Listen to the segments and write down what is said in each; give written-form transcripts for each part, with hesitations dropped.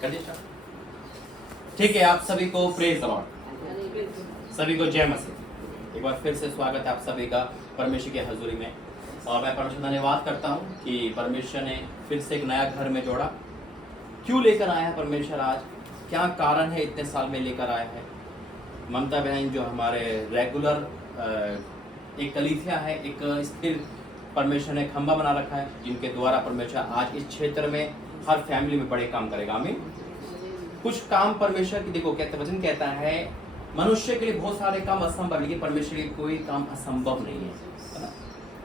कर दिया? ठीक है, आप सभी को प्रेज द लॉर्ड, सभी को जय मसीह। एक बार फिर से स्वागत है आप सभी का परमेश्वर की हजूरी में। और मैं परमेश्वर धन्यवाद करता हूँ कि परमेश्वर ने फिर से एक नया घर में जोड़ा। क्यों लेकर आया है परमेश्वर आज, क्या कारण है इतने साल में लेकर आया है? ममता बहन जो हमारे रेगुलर एक कलीसिया है, एक स्थिर परमेश्वर ने खंबा बना रखा है, जिनके द्वारा परमेश्वर आज इस क्षेत्र में हर फैमिली में बड़े काम करेगा। आमीन। कुछ काम परमेश्वर की, देखो कहते वचन कहता है मनुष्य के लिए बहुत सारे काम असंभव, लेकिन परमेश्वर के लिए कोई काम असंभव नहीं है ना?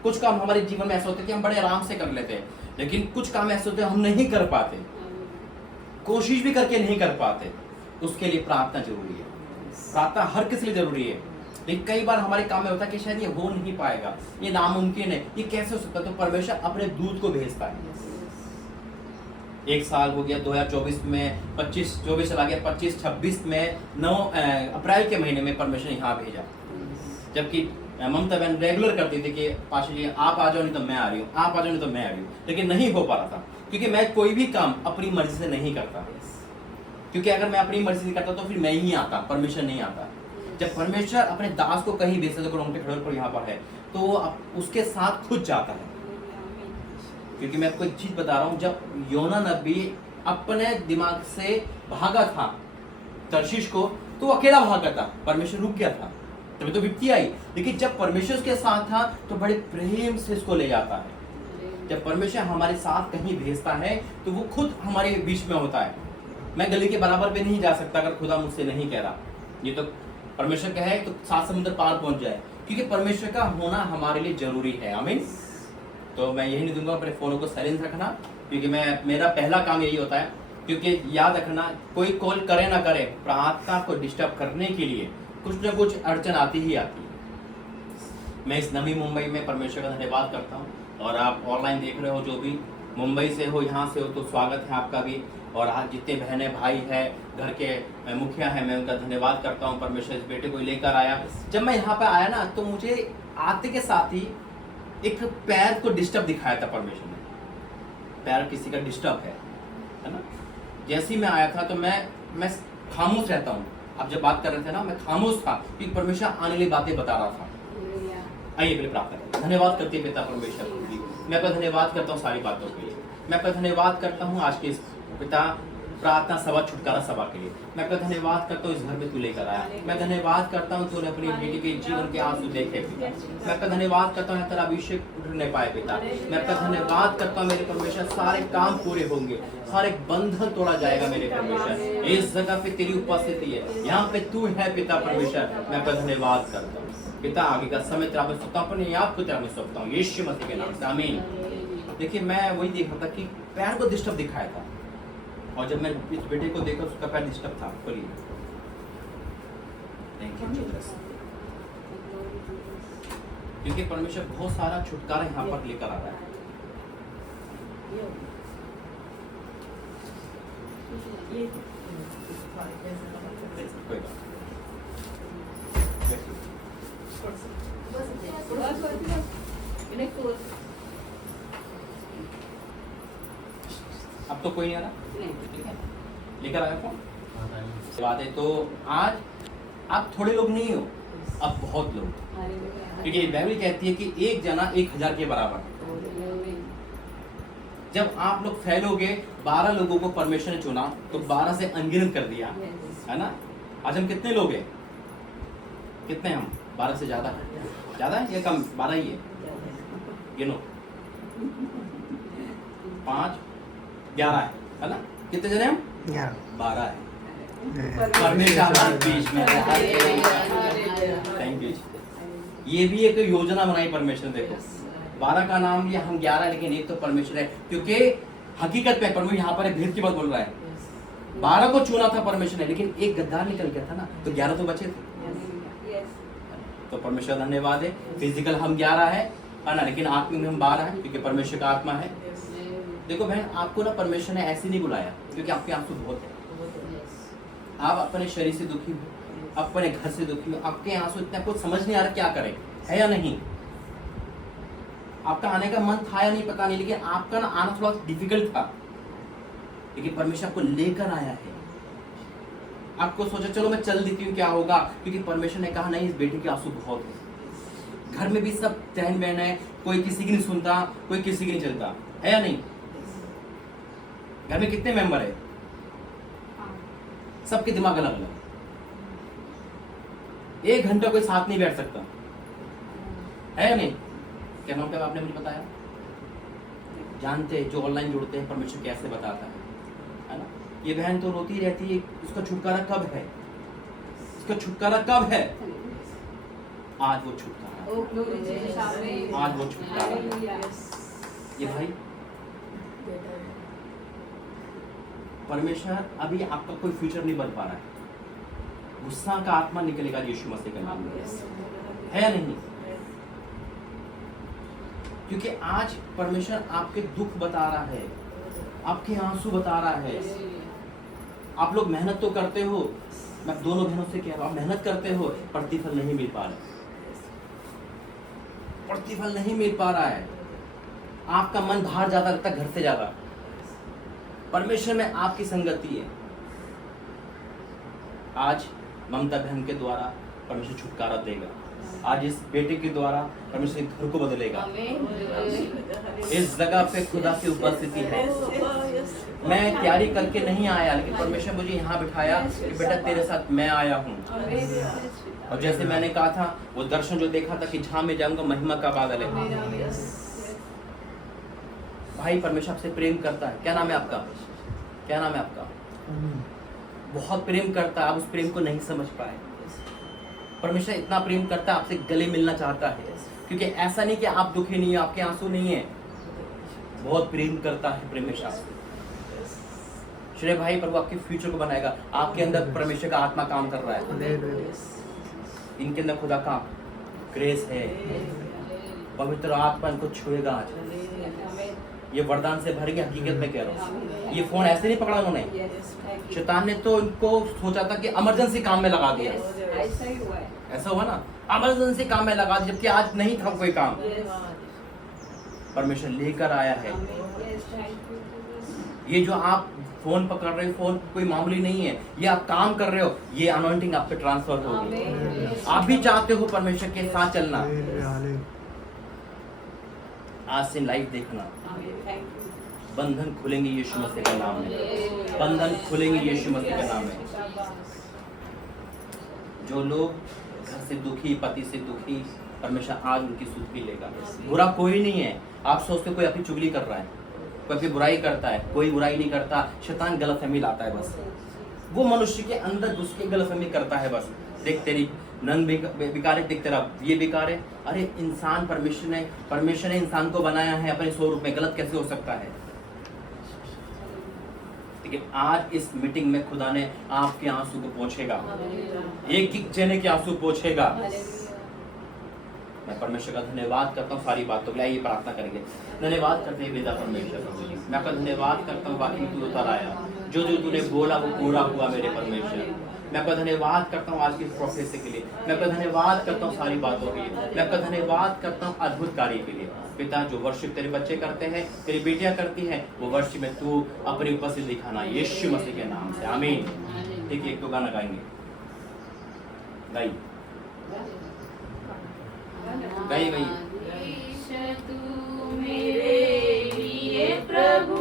कुछ काम हमारे जीवन में ऐसे होते हैं कि हम बड़े आराम से कर लेते हैं, लेकिन कुछ काम ऐसे होते हैं हम नहीं कर पाते, कोशिश भी करके नहीं कर पाते। उसके लिए प्रार्थना जरूरी है। प्रार्थना हर किसी लिए जरूरी है, लेकिन कई बार हमारे काम में होता है कि शायद ये हो नहीं पाएगा, ये नामुमकिन है, ये कैसे हो सकता है? तो परमेश्वर अपने दूत को भेजता है। एक साल हो गया 2024 में, 25-24 चला गया, 25-26 में 9 अप्रैल के महीने में परमेश्वर ने यहाँ भेजा। जबकि ममता बहन रेगुलर करती थी कि पाशा जी आप आ जाओ, नहीं तो मैं आ रही हूँ, आप आ जाओ नहीं तो मैं आ रही हूँ, लेकिन नहीं हो पा रहा था क्योंकि मैं कोई भी काम अपनी मर्जी से नहीं करता। क्योंकि अगर मैं अपनी मर्जी से करता तो फिर मैं ही आता, परमेश्वर नहीं आता। जब परमेश्वर अपने दास को कहीं भेजता, तो रोंगटे खड़े पर यहाँ पर है, तो वो उसके साथ खुद जाता है। क्योंकि मैं आपको एक चीज बता रहा हूँ, जब योना नबी अपने दिमाग से भागा था तर्शीश को, तो वो अकेला भागा था, परमेश्वर रुक गया था, तभी तो विपत्ति आई। लेकिन जब परमेश्वर उसके साथ था तो बड़े प्रेम से इसको ले जाता है। जब परमेश्वर हमारे साथ कहीं भेजता है तो वो खुद हमारे बीच में होता है। मैं गली के बराबर पे नहीं जा सकता अगर खुदा मुझसे नहीं कह रहा। ये तो परमेश्वर कहे तो 7 समुद्र पार पहुंच जाए, क्योंकि परमेश्वर का होना हमारे लिए जरूरी है। आमीन। तो मैं यही नहीं दूंगा अपने फोनों को साइलेंस रखना, क्योंकि मेरा पहला काम यही होता है। क्योंकि याद रखना, कोई कॉल करे ना करे, प्रार्थना को डिस्टर्ब करने के लिए कुछ ना कुछ अड़चन आती ही आती है। मैं इस नवी मुंबई में परमेश्वर का धन्यवाद करता हूँ, और आप ऑनलाइन देख रहे हो, जो भी मुंबई से हो, यहाँ से हो, तो स्वागत है आपका भी। और आज जितने बहनें भाई है, घर के मुखिया हैं, मैं उनका धन्यवाद करता हूँ। परमेश्वर इस बेटे को लेकर आया। जब मैं यहाँ पे आया ना, तो मुझे आते के साथ ही एक पैर को डिस्टर्ब दिखाया था परमेश्वर ने। पैर किसी का डिस्टर्ब है ना? जैसे ही मैं आया था तो मैं खामोश रहता हूँ। आप जब बात कर रहे थे ना, मैं खामोश था, क्योंकि परमेश्वर आने वाली बातें बता रहा था। आइए पहले प्रार्थना करें। धन्यवाद करते हैं पिता परमेश्वर, मैं आपका धन्यवाद करता हूँ सारी बातों के लिए। मैं आपका धन्यवाद करता हूँ आज के इस पिता प्रार्थना सभा, छुटकारा सभा के लिए। मैं आपका धन्यवाद करता हूँ इस घर में तू लेकर आया। मैं धन्यवाद करता हूँ तूने अपनी बेटी के जीवन के आंसू देखे पिता। मैं आपका धन्यवाद करता हूँ तेरा अभिषेक उठने पाए पिता। मैं आपका धन्यवाद करता हूँ मेरे परमेश्वर, सारे काम पूरे होंगे, सारे बंधन तोड़ा जाएगा मेरे परमेश्वर। इस जगह पे तेरी उपस्थिति है, यहाँ पे तू है पिता परमेश्वर। मैं आपका धन्यवाद करता हूँ पिता। आगे का समय तेरा में सौंपता हूँ, अपने आप को तेरा में सौंपता हूँ, यीशु मसीह के नाम से आमीन। देखिए, मैं वही देख रहा था कि पैर को डिस्टर्ब दिखाया था, और जब मैं इस बेटे को देखा उसका पैर डिस्टर्ब था। बोलिए थैंक यू जीसस, क्योंकि परमेश्वर बहुत सारा छुटकारा यहाँ पर लेकर आ रहा है। कोई बात अब तो कोई नहीं आ रहा, लेकर आया फोन। बात है तो आज आप थोड़े लोग नहीं हो, अब बहुत लोग, क्योंकि बाइबल कहती है कि एक जना 1000 के बराबर। जब आप लोग फैलोगे, 12 लोगों को परमेश्वर ने चुना, तो 12 से अनगिनत कर दिया, है ना? आज हम कितने लोग हैं? कितने हम? 12 से ज्यादा है या कम? 12 ही है, गिनो। 5 11 है ना? कितने जने हम? 12 है। परमेश्वर बीच में। Thank you. ये भी एक योजना बनाई परमेश्वर ने। देखो 12 का नाम लिया, हम 11, लेकिन एक तो परमेश्वर है, क्योंकि हकीकत में परमेश्वर यहाँ पर भेद की बात बोल रहा है। 12 को चुना था परमेश्वर ने, लेकिन एक गद्दार निकल गया था ना, तो 11 तो बचे थे। तो परमेश्वर धन्यवाद है। फिजिकल हम 11 है ना, लेकिन आत्मा में हम 12 है, क्योंकि परमेश्वर का आत्मा है। देखो बहन, आपको ना परमेश्वर ने ऐसे नहीं बुलाया क्योंकि आपके आंसू बहुत है। आप अपने शरीर से दुखी हो, अपने घर से दुखी हो, आपके आंसू इतने, आपको समझ नहीं आ रहा क्या करें, है या नहीं? आपका आने का मन था या नहीं पता नहीं, लेकिन आपका ना आना थोड़ा डिफिकल्ट था। लेकिन परमेश्वर आपको लेकर आया है। आपको सोचा चलो मैं चल देती हूँ क्या होगा, क्योंकि परमेश्वर ने कहा नहीं, इस बेटे के आंसू बहुत है। घर में भी सब बहन बहन है, कोई किसी की नहीं सुनता, कोई किसी की नहीं चलता, है या नहीं? घर में कितने मेंबर है? सबके दिमाग अलग अलग। एक घंटा कोई साथ नहीं बैठ सकता, है या नहीं? क्या नाम आपने मुझे बताया? जानते हैं जो ऑनलाइन जुड़ते हैं परमेश्वर कैसे बताता है ना? ये बहन तो रोती रहती है, उसका छुटकारा कब है? उसका छुटकारा कब है? आज वो छुटकारा, आज वो छुटकारा। ये भाई परमेश्वर अभी आपका कोई फ्यूचर नहीं बन पा रहा है, गुस्सा का आत्मा निकलेगा यीशु मसीह के नाम में, है या नहीं? क्योंकि आज परमेश्वर आपके दुख बता रहा है, आपके आंसू बता रहा है। आप लोग मेहनत तो करते हो, मैं दोनों बहनों से कह रहा हूं, मेहनत करते हो, प्रतिफल नहीं मिल पा रहा, प्रतिफल नहीं मिल पा रहा है। आपका मन बाहर ज्यादा लगता है घर से ज्यादा। परमेश्वर में आपकी संगति है। आज ममता बहन के द्वारा परमेश्वर छुटकारा देगा, आज इस बेटे के द्वारा परमेश्वर घर को बदलेगा। इस जगह पे खुदा की उपस्थिति है। मैं तैयारी करके नहीं आया, लेकिन परमेश्वर मुझे यहाँ बिठाया कि बेटा तेरे साथ मैं आया हूँ। और जैसे मैंने कहा था, वो दर्शन जो देखा था कि जहाँ मैं जाऊंगा महिमा का बादल है। भाई परमेश्वर आपसे प्रेम करता है। क्या नाम है आपका? क्या नाम है आपका? बहुत प्रेम करता है। आप उस प्रेम को नहीं समझ पाए। परमेश्वर इतना प्रेम करता है, आपसे गले मिलना चाहता है, क्योंकि ऐसा नहीं कि आप दुखी नहीं है, आपके आंसू नहीं है। बहुत प्रेम करता है परमेश्वर। श्रेय भाई, प्रभु आपके फ्यूचर को बनाएगा। आपके अंदर परमेश्वर का आत्मा काम कर रहा है, इनके अंदर खुदा का ग्रेस है। पवित्र आत्मा इनको छुएगा आज। ये वरदान से भरेंगे। हकीकत में कह रहा हूँ, ये फोन ऐसे नहीं पकड़ा उन्होंने। शैतान ने तो इनको सोचा था कि इमरजेंसी काम में लगा दिया। ऐसा हुआ ना, इमरजेंसी काम में लगा दिया, जबकि आज नहीं था कोई काम। परमेश्वर लेकर आया है। ये जो आप फोन पकड़ रहे हो, फोन कोई मामूली नहीं है। ये आप काम कर रहे हो, ये अनॉइंटिंग आप पे ट्रांसफर होगी। आप भी चाहते हो परमेश्वर के साथ चलना, आज से लाइव देखना। बंधन खुलेंगे यीशु मसीह के नाम में। बंधन खुलेंगे यीशु मसीह के नाम में। जो लोग घर से दुखी, पति से दुखी, परमेश्वर आज उनकी सुध भी लेगा। बुरा कोई नहीं है। आप सोचते कोई अपनी चुगली कर रहा है, कोई अपनी बुराई करता है। कोई बुराई नहीं करता। शैतान गलतफहमी लाता है बस। वो मनुष्य के अंदर घुस के गलतफहमी करता है बस। देख तेरी नंग बेकार है, देख तेरा ये बेकार है। अरे इंसान परमेश्वर ने इंसान को बनाया है अपने स्वरूप में, गलत कैसे हो सकता है? लेकिन आज इस मीटिंग में खुदा ने आपके आंसू को पोंछेगा, एक एक जने के आंसू पोंछेगा। मैं परमेश्वर का धन्यवाद करता हूँ सारी बातों के लिए। ये प्रार्थना करेंगे। धन्यवाद करते हैं पिता परमेश्वर। मैं आपका धन्यवाद करता हूँ, बाकी तू उतर आया, जो जो तूने बोला वो पूरा हुआ मेरे परमेश्वर। मैं आपका धन्यवाद करता हूँ आज की प्रोफेसी के लिए। मैं आपका धन्यवाद करता हूँ सारी बातों के लिए। मैं आपका धन्यवाद करता हूँ अद्भुत कार्य के लिए। पिता, जो वर्शिप तेरे बच्चे करते हैं, तेरी बेटियां करती हैं, वो वर्शिप में तू अपनी उपस्थिति दिखाना यीशु मसीह के नाम से, आमीन। ठीक है, एक तो गाना गाएंगे। गाइए गाइए गाइए। तू मेरे लिए प्रभु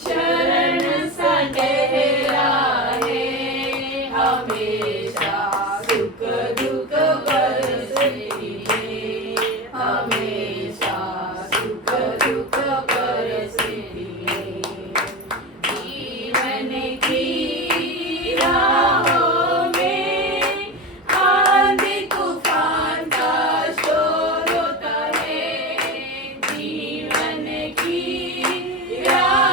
शरण सा गहरा है, हमेशा सुख दुख बरसती है, हमेशा सुख दुख बरसती है। जीवन की राहों में आंधी तूफान का शोर होता है, जीवन की राहों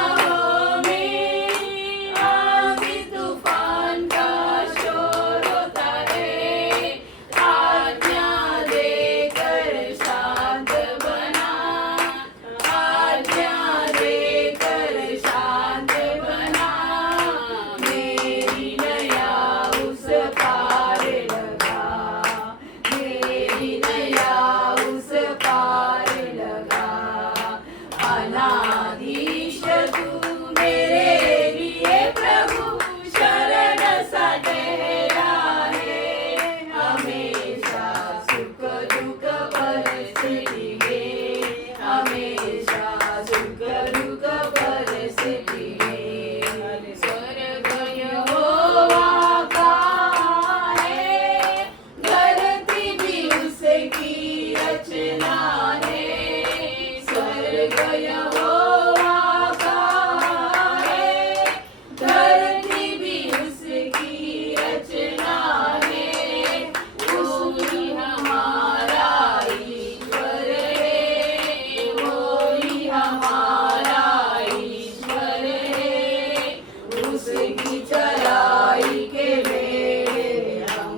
की चढ़ाई के बेड़े हम,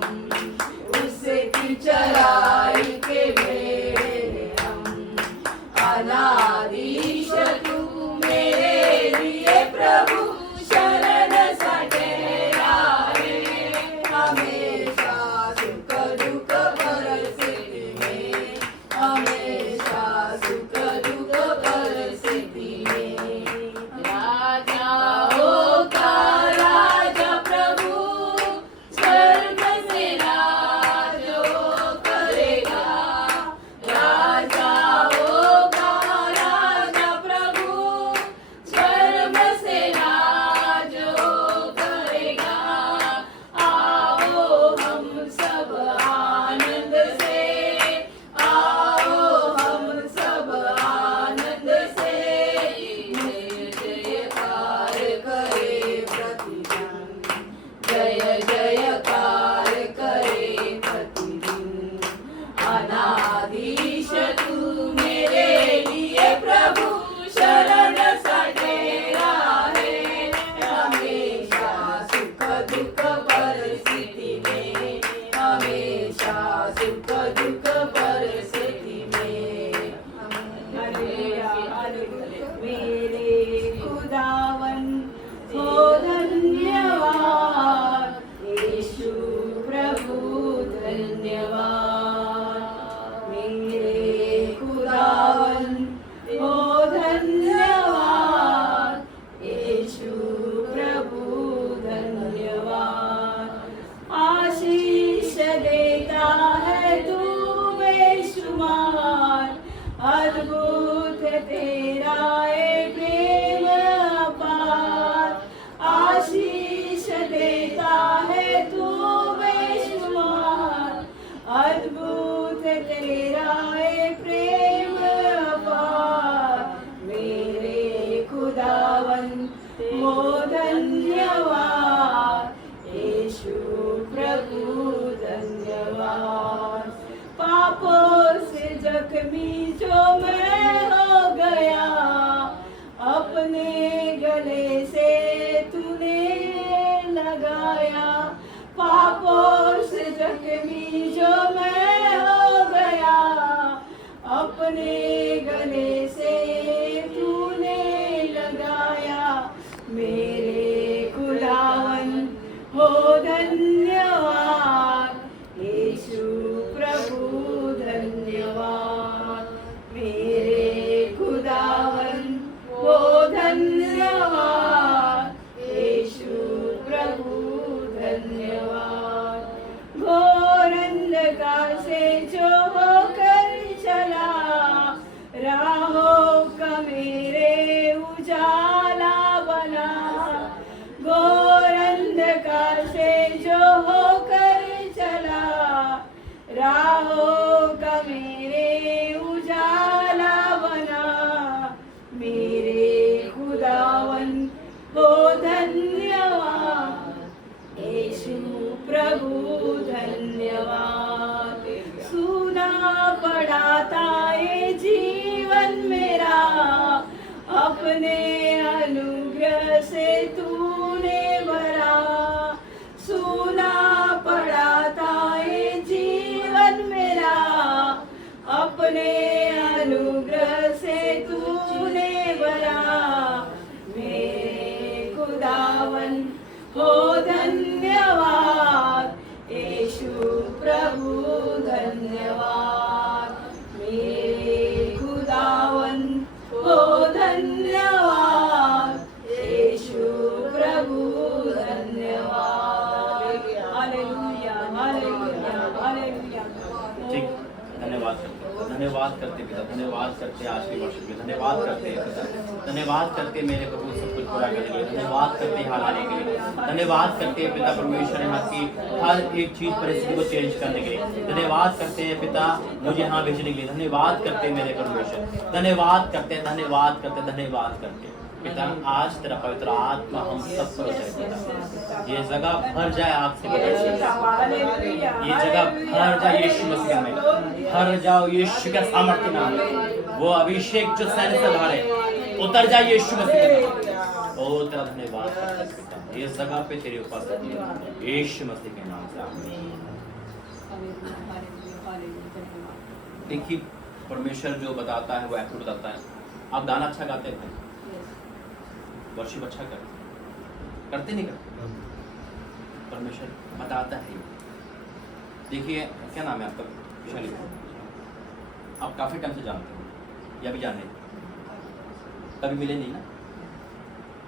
उसकी चढ़ाई के बेड़े हम। अनादीश तू मेरे लिए प्रभु शरण सा ठहरा है, हमेशा सुख दुख परिस्थिति में, हमेशा सुख दुख परिस्थिति में। राजाओं का राजा प्रभु स्वर्ग से राजो करेगा, राजाओं का राजा प्रभु स्वर्ग से राजो करेगा। आओ हम सब आनंद से, आओ हम सब आनंद से, जय जयकार करे प्रतिदिन, जय जयकार करे प्रतिदिन। अनादीश तू मेरे लिए प्रभु शरण सा ठहरा है, हमेशा सुख दुख परिस्थिति में, हमेशा सुख दुख परिस्थिति में। Hallelujah, hallelujah. मेरे खुदावन हो धन्यवाद, यीशु प्रभु धन्यवाद। मेरे खुदावन हो धन्यवाद, यीशु प्रभु धन्यवाद। आशीष देता है तू बेशुमार, अद्भुत तेरा ए प्रेम अपार। आशीष देता है तू बेशुमार, अद्भुत तेरा ए प्रेम अपार। मेरे खुदावन हो धन्यवाद, यीशु प्रभु धन्यवाद। पापों से जख्मी जो मैं हो गया, अपने गले से तूने लगाया। पापों से जख्मी जो मैं हो गया, अपने गले से तूने लगाया। मेरे खुदावन हो धन्यवाद, यीशु प्रभु धन्यवाद। मेरे खुदावन हो धन्यवाद, यीशु प्रभु धन्यवाद। घोर अंधकार से जो होकर चला, राहों का मेरे उजाला बना। घोर अंधकार से जो होकर चला, राहों का मेरे उजाला बना। मेरे खुदावन हो धन्यवाद, यीशु प्रभु धन्यवाद। सुना पड़ा था ये जीवन मेरा, अपने अनुग्रह से तूने भरा। सुना पड़ा था ये जीवन मेरा, अपने अनुग्रह से तूने भरा। मेरे खुदावन हो धन्यवाद, यीशु प्रभु धन्यवाद। मेरे खुदावन हो धन्यवाद, यीशु प्रभु धन्यवाद। Hallelujah, hallelujah, hallelujah. ठीक, धन्यवाद करते पिता, धन्यवाद करते आज के वर्ष में, धन्यवाद करते हैं पिता, धन्यवाद करते मेरे प्रभु सब कुछ पूरा करने के लिए, धन्यवाद करते यहाँ लाने के लिए, धन्यवाद करते हैं पिता परमेश्वर यहाँ की हर एक चीज परिस्थिति को चेंज करने के लिए, धन्यवाद करते हैं पिता मुझे यहाँ भेजने के लिए, धन्यवाद करते हैं मेरे परमेश्वर, धन्यवाद करते हैं, धन्यवाद करते हैं, धन्यवाद करते हैं पिता। आज तेरा पवित्र आत्मा हम सब पर जाए पिता, ये जगह भर जाए आपसे पिता, ये जगह भर जाए यीशु मसीह में, भर जाओ यीशु के सामर्थ्य नाम, वो अभिषेक जो सैन्य से भरे उतर जाए यीशु मसीह में। ओ तेरा धन्यवाद करते हैं पिता, इस जगह पे तेरी उपस्थिति यीशु मसीह के नाम से आमीन। देखिए परमेश्वर जो बताता है वो एक्ट बताता है। आप गाना अच्छा गाते हैं भाई, वर्शिप अच्छा करते नहीं करते, परमेश्वर बताता है। देखिए क्या नाम है आपका? विशाली। आप काफी टाइम से जानते हो या भी जाने, कभी मिले नहीं ना।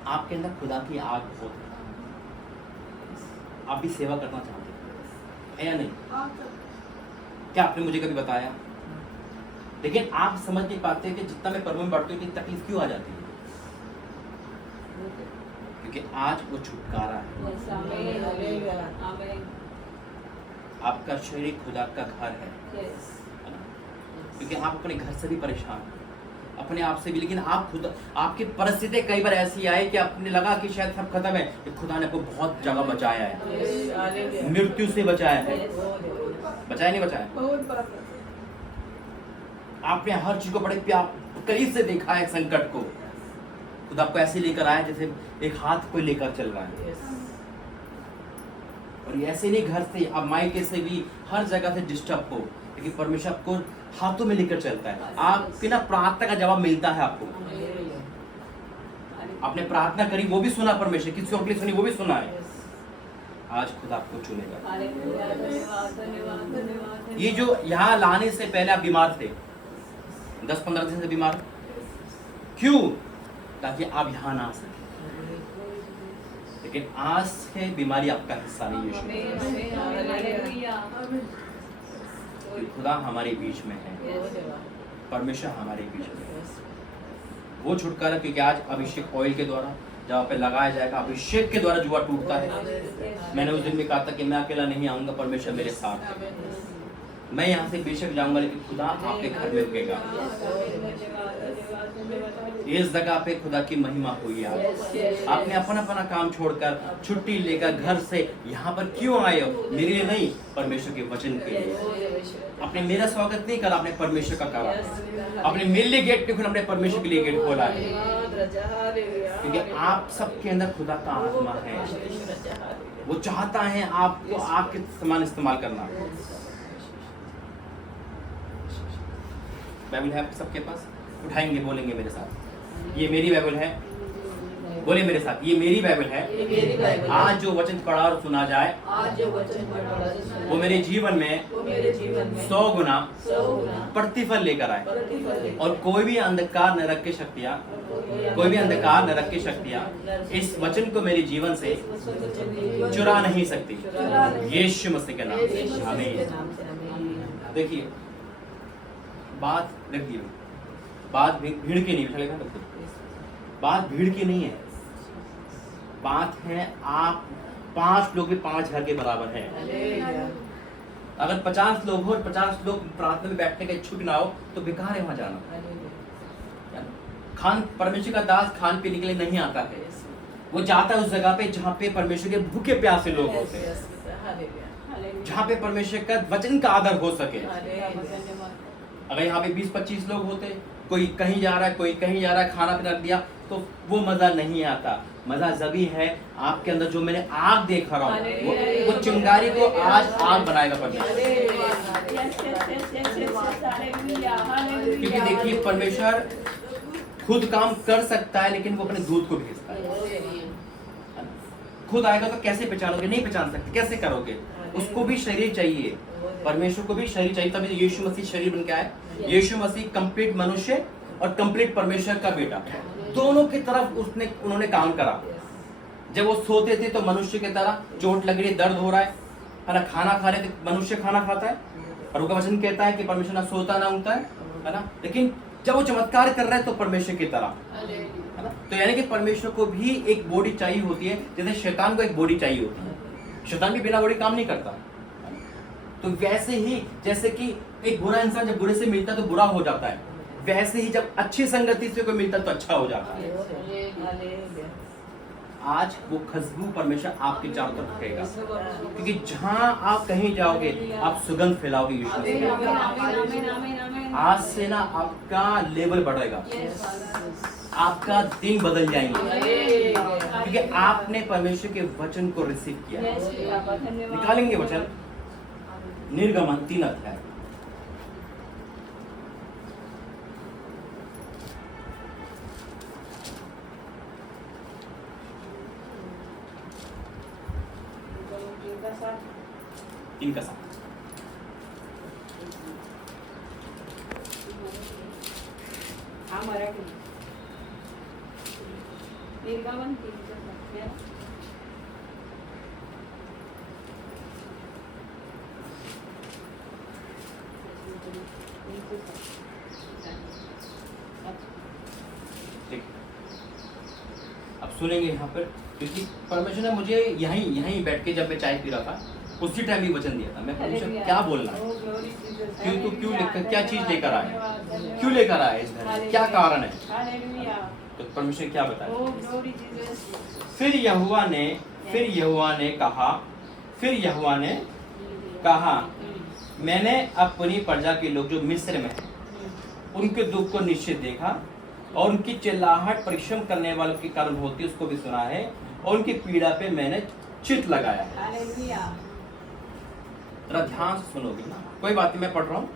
आपके अंदर खुदा की आग बहुत है, आप भी सेवा करना चाहते हैं या नहीं? क्या आपने मुझे कभी बताया? लेकिन आप समझ नहीं पाते कि जितना मैं प्रभु में बढ़ती हूँ इतनी तकलीफ क्यों आ जाती है, क्योंकि आज वो छुटकारा है। आपका शरीर खुदा का घर है ना? क्योंकि आप अपने घर से भी परेशान हैं, अपने आप से भी, लेकिन आप खुद आपकी परिस्थिति कई बार ऐसी आई कि आपने लगा कि शायद सब खत्म है, कि खुदा ने आपको बहुत जगह बचाया है, मृत्यु से बचाया है। बचाया नहीं बचाया? आपने हर चीज को बड़े प्यार करीब से देखा है। संकट को खुदा आपको ऐसे लेकर आया जैसे एक हाथ को लेकर चल रहा है। और ऐसे नहीं घर से, अब मायके से भी, हर जगह से डिस्टर्ब हो, लेकिन परमेश्वर आपको हाथों में लेकर चलता है। आपकी ना प्रार्थना का जवाब मिलता है आपको। आपने प्रार्थना करी वो भी सुना परमेश्वर, किसी और के लिए सुनी वो भी सुना है। आज खुदा आपको चुनेगा। ये जो यहाँ लाने से पहले आप बीमार थे, 10-15 दिन से बीमार, क्यों? ताकि आप यहाँ ना आ सके। लेकिन आज से बीमारी आपका हिस्सा नहीं है। खुदा हमारे बीच में है, परमेश्वर हमारे बीच में है। वो छुटकारा, क्योंकि आज अभिषेक ऑयल के द्वारा जहाँ पे लगाया जाएगा, अभिषेक के द्वारा जुआ टूटता है। मैंने उस दिन भी कहा था कि मैं अकेला नहीं आऊंगा, परमेश्वर मेरे साथ है। मैं यहाँ से बेशक जाऊंगा, लेकिन खुदा आपके घर में रुकेगा। इस जगह पे खुदा की महिमा हुई है। आपने अपना अपना काम छोड़कर, छुट्टी लेकर घर से यहाँ पर क्यों आए हो? मेरे लिए नहीं, परमेश्वर के वचन के लिए। आपने मेरा स्वागत नहीं करा, आपने परमेश्वर का करा। आपने मेरे लिए गेट नहीं खोला, आपने परमेश्वर के लिए गेट खोला है। क्योंकि आप सबके अंदर खुदा का आत्मा है, वो चाहता है आपको आपके समान इस्तेमाल करना। बाइबल है सबके पास? उठाएंगे, बोलेंगे मेरे साथ, ये मेरी बाइबल है। बोले मेरे साथ, ये मेरी बाइबल है। आज जो वचन पढ़ा और सुना जाए, वो मेरे जीवन में 100 गुना प्रतिफल लेकर आए। और कोई भी अंधकार नरक की शक्तियाँ, कोई भी अंधकार नरक की शक्तियाँ इस वचन को मेरे जीवन से चुरा नहीं सकती। यीशु मसीह के नाम से आमीन। देखिए बात देखिए, बात भीड़ की नहीं है, बात भीड़ की नहीं है। बात है आप 5 लोग भी 5 घर के बराबर है। अगर 50 लोग हो और 50 लोग प्रार्थना में बैठने का इच्छुक ना हो तो बेकार है वहां जाना। खान परमेश्वर का दास खान पीने के लिए नहीं आता है, वो जाता है उस जगह पे जहाँ पे परमेश्वर के भूखे प्यासे लोग होते हैं, जहाँ पे परमेश्वर का वचन का आदर हो सके। अगर यहाँ पे 20-25 लोग होते, कोई कहीं जा रहा है, कोई कहीं जा रहा है, खाना पीना दिया, तो वो मजा नहीं आता। मजा जभी है आपके अंदर जो मैंने आग देख रहा हूँ, वो चिंगारी को आज आग बनाएगा परमेश्वर। क्योंकि देखिए परमेश्वर खुद काम कर सकता है, लेकिन वो अपने दूत को भेजता है। खुद आएगा तो कैसे पहचानोगे? नहीं पहचान सकते। कैसे करोगे? उसको भी शरीर चाहिए, परमेश्वर को भी शरीर चाहिए। तभी यीशु मसीह शरीर बन के आए। यीशु मसीह कंप्लीट मनुष्य और कंप्लीट परमेश्वर का बेटा, दोनों की तरफ उन्होंने काम करा। जब वो सोते थे तो मनुष्य की तरह, चोट लग रही, दर्द हो रहा है ना, खाना खा रहे थे, मनुष्य खाना खाता है, और उनका वचन कहता है कि परमेश्वर ना सोता ना उठता है ना। लेकिन जब वो चमत्कार कर रहे हैं तो परमेश्वर की तरह, है ना। तो यानी कि परमेश्वर को भी एक बॉडी चाहिए होती है, जैसे शैतान को एक बॉडी चाहिए होती है। शैतान भी बिना बॉडी काम नहीं करता। तो वैसे ही जैसे कि एक बुरा इंसान जब बुरे से मिलता है तो बुरा हो जाता है, वैसे ही जब अच्छी संगति से कोई मिलता है तो अच्छा हो जाता है। आज वो खुशबू परमेश्वर आपके चारों तरफ रहेगा, क्योंकि जहां आप कहीं जाओगे आप सुगंध फैलाओगे यीशु से। आज से ना आपका लेवल बढ़ेगा, आपका दिन बदल जाएंगे। क्योंकि आपने परमेश्वर के वचन को रिसीव किया है। यस बाबा धन्यवाद। निकालेंगे वचन निर्गमन 3 अध्याय। इनका साथ हा मराठी निर्गमन 3चा सत्य ठीक। अब सुनेंगे यहाँ पर, क्योंकि परमेश्वर ने मुझे यहीं बैठ के जब मैं चाय पी रहा था उसी टाइम ही वचन दिया था। मैं परमेश्वर क्या बोलना है, क्यों लेकर, क्या चीज लेकर आए, क्यों लेकर आए इस घर में, क्या कारण है। तो परमेश्वर क्या बताया। फिर यहोवा ने कहा मैंने अपनी प्रजा के लोग जो मिस्र में हैं उनके दुख को निश्चय देखा और उनकी चिल्लाहट परिश्रम करने वालों के कारण होती उसको भी सुना है और उनकी पीड़ा पे मैंने चित लगाया है। जरा ध्यान से सुनोगे ना, कोई बात नहीं, मैं पढ़ रहा हूँ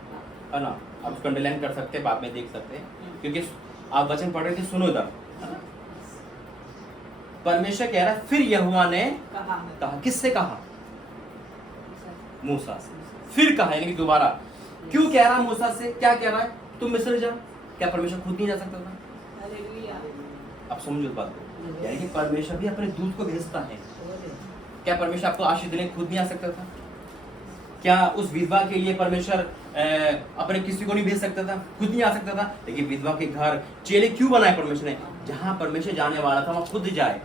है ना, आप उसको अंडरलाइन कर सकते हैं, बाद में देख सकते हैं, क्योंकि आप वचन पढ़ रहे थे, सुनो इधर। परमेश्वर कह रहा है फिर यहोवा ने कहा, किससे कहा, मूसा से। फिर कहा यानी कि दोबारा। क्यों कह रहा मूसा से, क्या कह रहा है, तुम मिस्र जाओ। क्या परमेश्वर खुद नहीं जा सकता था। अब समझो बात को, यानी कि परमेश्वर भी अपने दूत को भेजता है। क्या परमेश्वर आपको आशीष देने खुद नहीं आ सकता था। क्या उस विधवा के लिए परमेश्वर अपने किसी को नहीं भेज सकता था, खुद नहीं आ सकता था। लेकिन विधवा के घर चेले क्यों बनाए परमेश्वर ने, जहां परमेश्वर जाने वाला था वहां खुद जाए।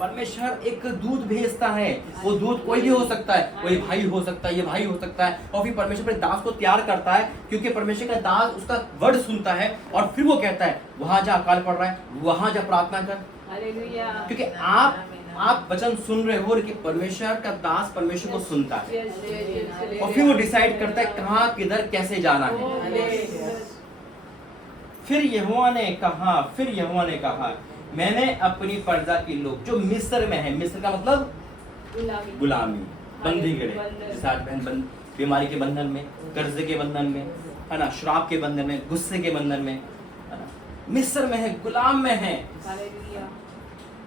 परमेश्वर एक दूत भेजता है, वो दूत कोई भी हो सकता है, कोई भाई हो सकता है, ये भाई हो सकता है, और फिर परमेश्वर अपने दास को तैयार करता है, क्योंकि परमेश्वर का दास उसका वर्ड सुनता है और फिर वो कहता है वहां जा, अकाल पड़ रहा है, वहां जा प्रार्थना कर। क्योंकि आप वचन सुन रहे हो, लेकिन परमेश्वर का दास परमेश्वर को सुनता है और फिर वो डिसाइड करता है कहाँ किधर कैसे जाना है। फिर यहोवा ने कहा मैंने अपनी प्रजा के लोग जो मिस्र में है, मिस्र का मतलब गुलामी, बंदी गड़े, साथ बहन बीमारी के बंधन में, कर्जे के बंधन में, है ना, श्राप के बंधन में, गुस्से के बंधन में, है ना, मिस्र में है, गुलाम में है।